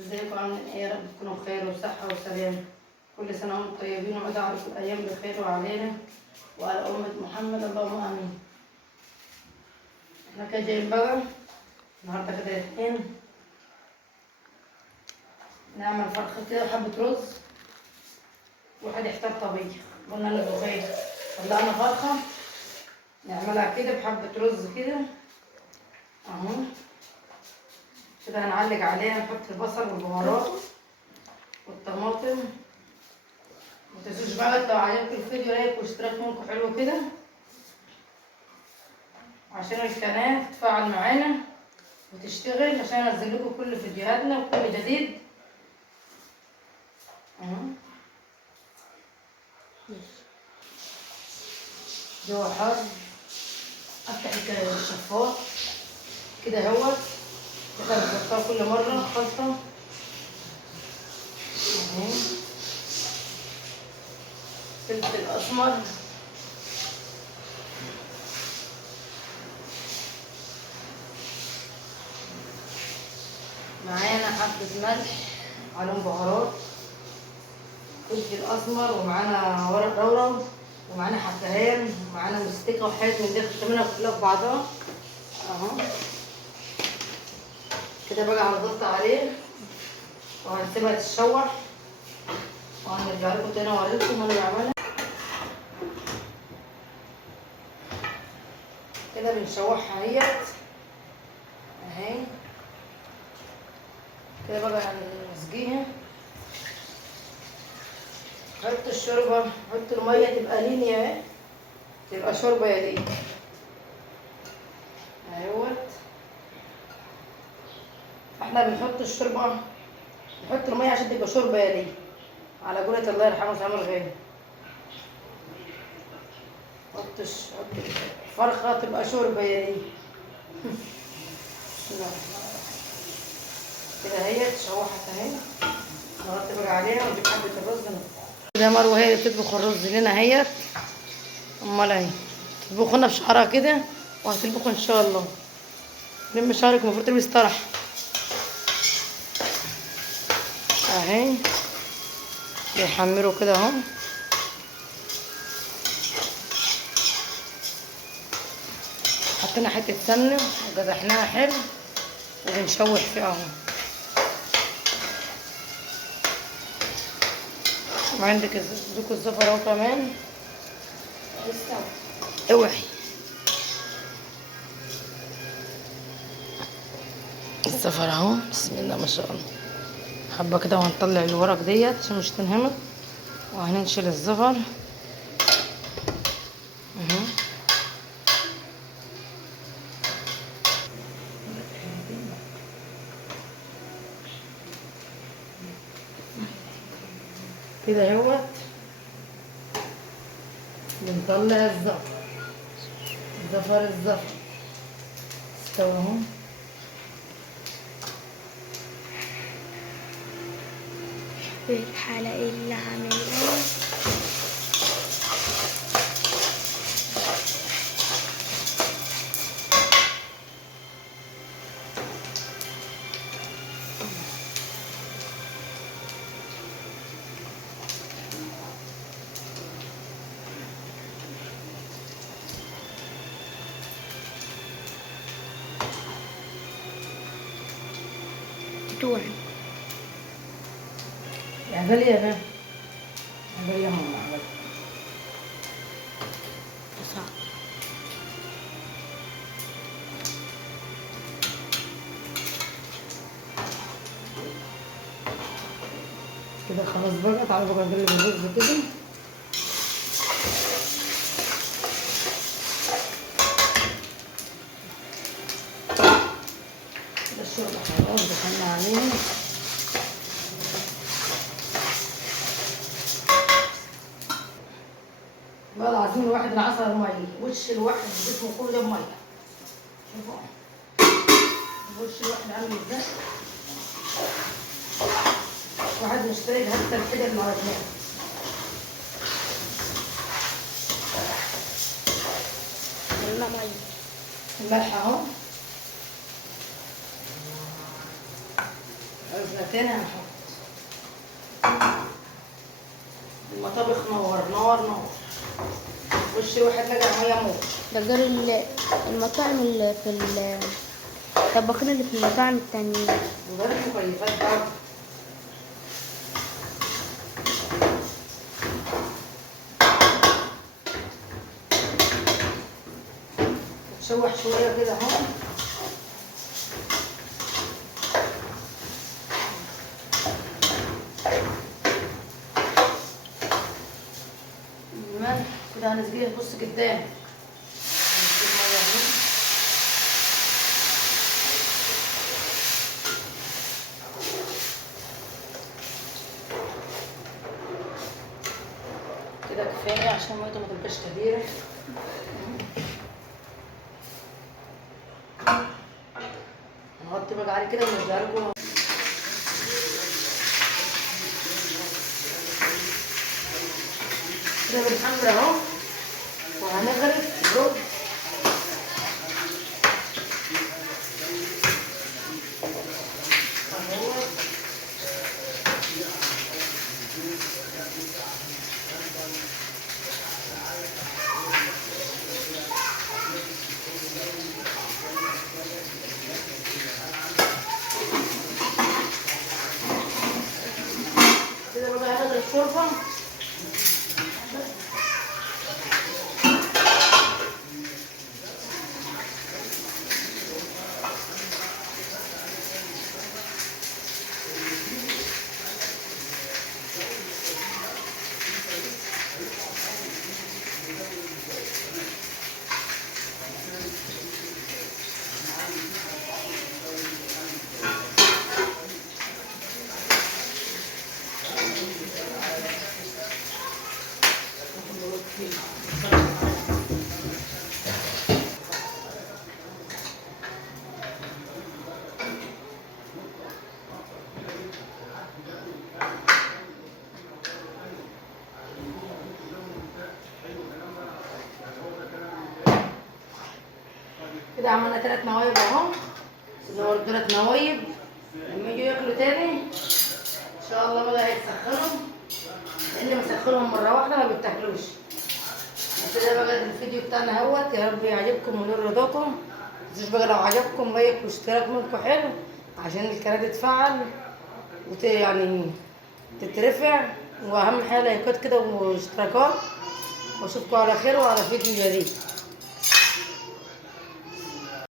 ازيكم عاملين ايه؟ يا رب تكونوا بخير وصحة وسلامة. كل سنة وانتم طيبين وعاد عليكم الأيام بخير وعلينا وعلى أمة محمد، اللهم آمين. احنا كده جايين بقى النهاردة كده الاثنين نعمل فرخة كده وحبة رز. واحد يحتاج طبيخ، قلنا للبخير طلعنا فرخة نعملها كده بحبة رز كده اهو كده. هنعلق عليها نحط البصل والبهارات والطماطم. متنسوش بقى لو عجبكم الفيديو لايك واشتراك منكم حلو كده عشان القناة تتفاعل معانا وتشتغل عشان انزل لكم كل فيديوهاتنا وكل جديد اهو. جو حار، افتح الشفاط كده اهوت كده بحطها كل مرة خلطة اهو. فلفل اسمر معانا، حبة ملح عليهم بهارات، فلفل اسمر، ومعانا ورق لورا، ومعانا حبهان، ومعانا مستكه وحاجات من دي خدتها كلها في بعضها اهو كده. بقى هنغطي عليه وهنسيبها تتشوح وهنرجع لكم تاني اوريكم انا بعملها كده. بنشوحها اهيت اهي كده. بقى هنسقيها، حط الشوربه، حط الميه تبقى لينيا اهي، تبقى شوربه يا دي اهوت. احنا بنحط الشوربه، نحط الميه عشان تبقى شوربه يا دي على قولة الله يرحمه سامر غانم. حط الفرخه تبقى شوربه يا دي كده اهي اتشوحت اهي. نغطي بقى عليها ونجيب حبه الرز كده. مروه هي اللي بتطبخ الرز لنا اهيت، امال اهي تطبخ لنا بشعرها كده وهتطبخ ان شاء الله. لم شعرك المفروض تلبس طرح اهي. بيحمروا كده اهو. حطينا حته سمنه وجزحناها حلو وبنشوح فيها اهو. وعندك زوك الزفر اهو كمان. اوعي الزفر اهو، بسم الله ما شاء الله. حبه كده وهنطلع الورق ديت عشان مش تنهمك، وهننشل الزفر اهو. كده اهوت بنطلع الزفر استوى اهو. الحلقة اللي عملناها تتوعد اعملي يا بنت، اعملي يا ماما، اعملي. صعب. كده خلاص بقى. تعالوا بقى نقلب الرز كده. كده الشوربه خلاص دخلنا عليها. بقى العظيم الواحد العصا ميه، وش الواحد جسمه كله ده ميه. شوفوا وش الواحد عامل ازاي. واحد مش طايق حتى الحاجه اللي عملناها. يلا مية. الملح اهو، تاني هنحط المطابخ نور نور نور. وش واحد لقى ميه موت. ده غير المطاعم اللي في الطباخين اللي في المطاعم التانيين. وغير المكيفات برضه. تشوح شويه كده اهو. الملح كده هنسقيه. بص قدام هنسقي الميه اهي. كده كفايه عشان ميته ما تبقاش كبيره. نغطي بقى عليه كده ونديها لكم. كده بنحمر اهو وهنغرف الرز. كده بقى هاخد الشوربه. كده عملنا 3 نوايب اهو. نور 3 نوايب. لما يجوا ياكلوا تاني ان شاء الله بقى هيتسخنوا، لان مسخنهم مره واحده ما بيتاكلوش. كده بقى الفيديو بتاعنا اهوت. يا رب يعجبكم ونور رضاكم. متنسوش بقى لو عجبكم لايك واشتراك منكم حلو عشان القناه تتفعل يعني تترفع. واهم حاجه لايكات كده واشتراكات. واشوفكم على خير وعلى فيديو جديد.